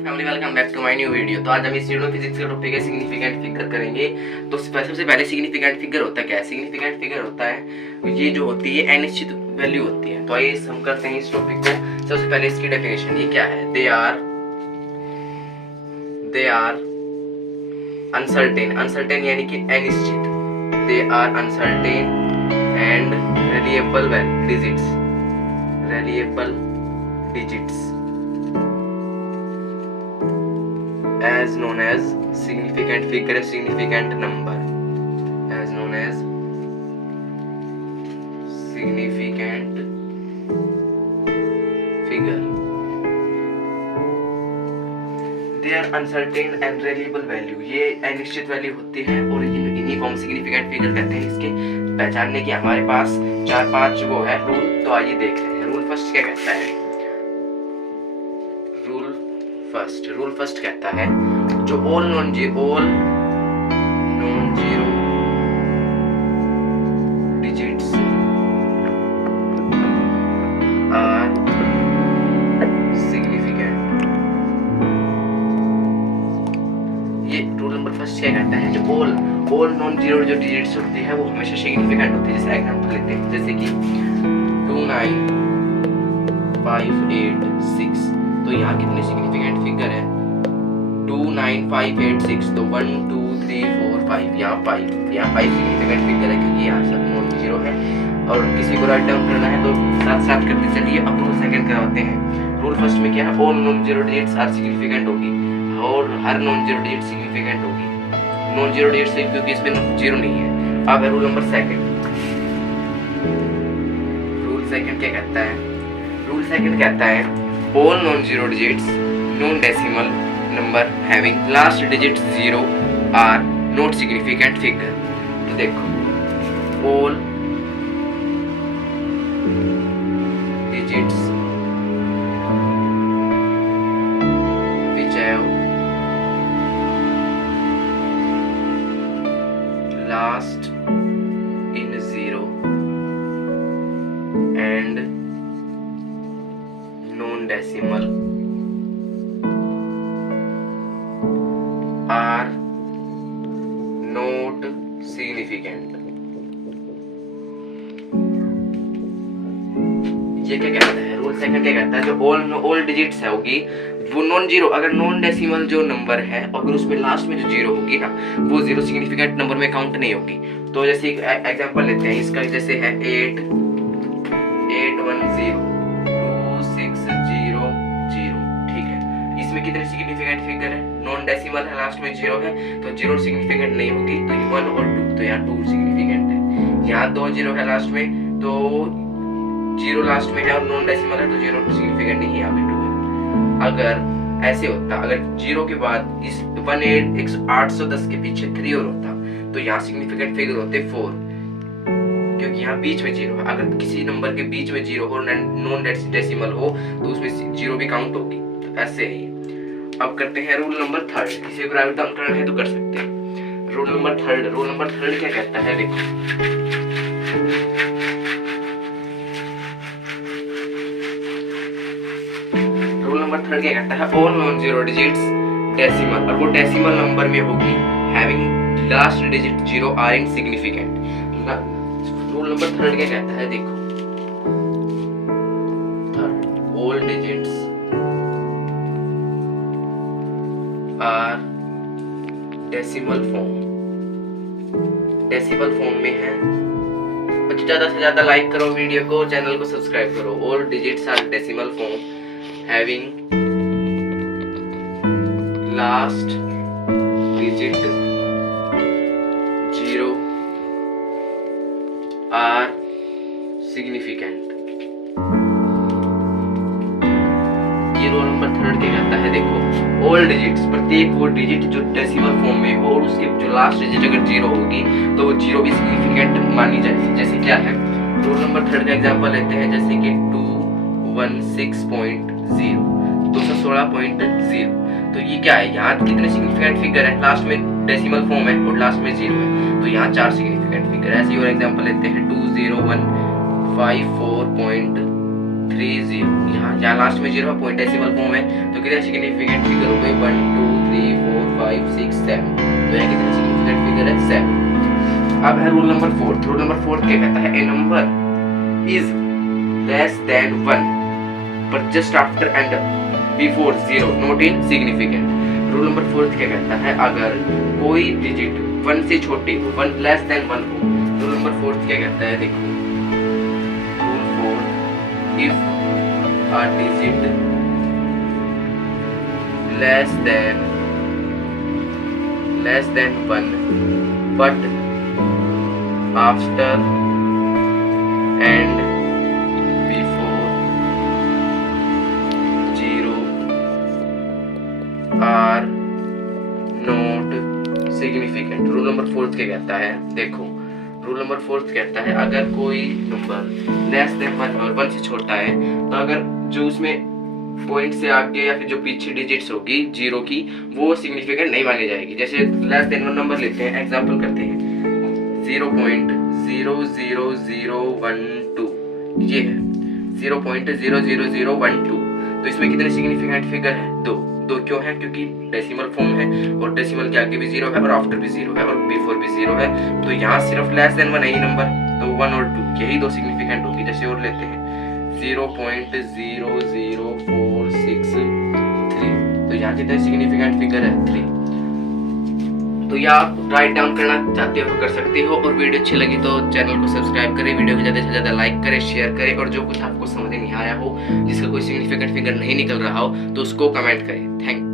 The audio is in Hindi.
Family, welcome back to my new video. तो आज हम इस वीडियो में फिजिक्स के टॉपिक है सिग्निफिकेंट फिगर करेंगे। तो सबसे पहले सिग्निफिकेंट फिगर होता है क्या है? सिग्निफिकेंट फिगर होता है ये जो होती है अनिश्चित वैल्यू होती है। तो आइए हम करते हैं इस टॉपिक को। सबसे पहले इसकी डेफिनेशन ये क्या है? दे आर अनसर्टेन यानी कि अनिश्चित। They are uncertain and reliable digits as known as significant figure, significant number, as known as significant figure. They are uncertain and reliable value. ये अनिश्चित वैल्यू होती है और इन्हीं को हम सिग्निफिकेंट फिगर कहते हैं। इसके पहचानने की हमारे पास 4-5 वो है रूल। तो आइए देख रहे हैं। रूल फर्स्ट क्या कहता है? रूल फर्स्ट कहता है जो all non zero digits are significant. ये रूल नंबर फर्स्ट क्या कहता है? जो ऑल नॉन जीरो जो डिजिट्स होती है वो हमेशा सिग्निफिकेंट होती है। जैसे एग्जांपल लेते हैं, जैसे कि 2 9 5 8 6। तो यहाँ कितने सिग्निफिकेंट फिगर है? 2 9 5 8 6। तो 1 2 3 4 5। यहाँ 5 सिग्निफिकेंट फिगर है क्योंकि यहाँ सब नॉन जीरो है। और किसी को राइट डाउन करना है तो साथ साथ करते चलिए। अब रूल सेकंड करवाते हैं। रूल फर्स्ट में क्या है? All non zero digits are significant होगी और हर नॉन जीरो डिजिट सिग्निफिकेंट होगी। नॉन जीरो डिजिट से क्योंकि इसमें जीरो नहीं है। अब है rule number second. Rule second क्या कहता है? रूल सेकंड कहता है all non-zero digits, non-decimal number having last digit 0 are not significant figure. तो देखो, all digits which have last in 0 and non-decimal are not significant. ये क्या कहता है? रूल सेकंड क्या कहता है? जो ऑल डिजिट्स है होगी वो नॉन जीरो। अगर नॉन डेसिमल जो नंबर है अगर उसमें लास्ट में जो जीरो होगी ना वो जीरो सिग्निफिकेंट नंबर में काउंट नहीं होगी। तो जैसे एक एग्जांपल लेते हैं इसका। जैसे है 8 8 1 0 इसमें कितने सिग्निफिकेंट फिगर है? नॉन डेसिमल है, लास्ट में जीरो है तो जीरो सिग्निफिकेंट नहीं होगी। तो 1 और 2, तो यहाँ 2 सिग्निफिकेंट है। यहाँ 2 जीरो है लास्ट में तो जीरो लास्ट में है और नॉन डेसिमल है तो जीरो सिग्निफिकेंट नहीं है, यहाँ पे 2 है। अगर ऐसे होता, अगर जीरो के बाद इस 810 के पीछे 3 और होता तो यहाँ सिग्निफिकेंट फिगर होते 4 क्योंकि यहाँ बीच में जीरो है। अगर किसी नंबर के बीच में जीरो हो नॉन डेसिमल हो तो उसमें जीरो भी काउंट होगी। तो ऐसे ही अब करते हैं रूल नंबर थर्ड। किसी को राइट डाउन करना है तो कर सकते हैं। रूल नंबर थर्ड क्या कहता है? देखो, रूल नंबर थर्ड क्या कहता है? All non zero digits decimal, और वो डेसिमल नंबर में होगी having last digit 0 are insignificant. Rule number third क्या कहता है? देखो, third all digits are decimal form में है। ज़्यादा से ज़्यादा लाइक करो वीडियो को, चैनल को सब्सक्राइब करो। All digits are decimal form having last digit 0 are significant. ये रूल नंबर थर्ड क्या कहता है? देखो, ऑल डिजिट्स, प्रत्येक वो डिजिट जो डेसिमल फॉर्म में हो और उसके जो लास्ट डिजिट अगर जीरो होगी तो वो जीरो भी सिग्निफिकेंट मानी जाएगी। जैसे क्या है? रूल नंबर थर्ड का एग्जांपल लेते हैं, जैसे कि 216.0 216.0। तो ये क्या है? यहाँ कितने सिग्निफिकेंट फिगर है? लास्ट में डेसिमल फॉर्म है और लास्ट में जीरो है तो यहाँ 4 सिग्निफिकेंट फिगर। ऐसे और एग्जांपल लेते हैं 20154.0 30 यहाँ लास्ट में 0 है, पॉइंट डेसिमल फॉर्म है, तो कितने सिग्निफिकेंट फिगर हो गए 1 2 3 4 5 6 7, तो यहाँ कितने सिग्निफिकेंट फिगर है 7। अब है रूल नंबर 4। रूल नंबर 4 क्या कहता है, ए नंबर इज लेस देन 1 पर just after and before 0 not in significant. Rule number 4 क्या कहता है, अगर कोई डिजिट 1 से छोटी हो, 1 लेस देन 1 हो। रूल नंबर 4 क्या कहता है, देखो rule 4, if a digit less than 1 but after and before 0 are not significant। Rule number 4 क्या कहता है, देखो रूल नंबर 4 कहता है, अगर कोई नंबर लेस देन 1 और 1 से छोटा है, तो अगर जो उसमें पॉइंट से आगे या फिर जो पीछे डिजिट्स होगी 0 की, वो सिग्निफिकेंट नहीं मानी जाएगी। जैसे लेस देन 1 नंबर लेते हैं, एग्जांपल करते हैं 0.00012, ये है 0.00012, तो इसमें कितने सिग्निफिकेंट फिगर है 2। क्यों है, क्योंकि डेसिमल फॉर्म है और डेसिमल के आगे भी 0 है और आफ्टर भी 0 है और बिफोर भी 0 है, तो यहाँ सिर्फ लेस देन 1 है ही नंबर, तो 1 और 2 यही 2 सिग्निफिकेंट होगी। जैसे और लेते हैं 0.00463, तो यहाँ कितने सिग्निफिकेंट फिगर है 3। तो ये आप राइट डाउन करना चाहते हो कर सकते हो, और वीडियो अच्छी लगी तो चैनल को सब्सक्राइब करें, वीडियो को ज़्यादा से ज़्यादा लाइक करें, शेयर करें, और जो कुछ आपको समझ नहीं आया हो, जिसका कोई सिग्निफिकेंट फिगर नहीं निकल रहा हो, तो उसको कमेंट करें। Thank you.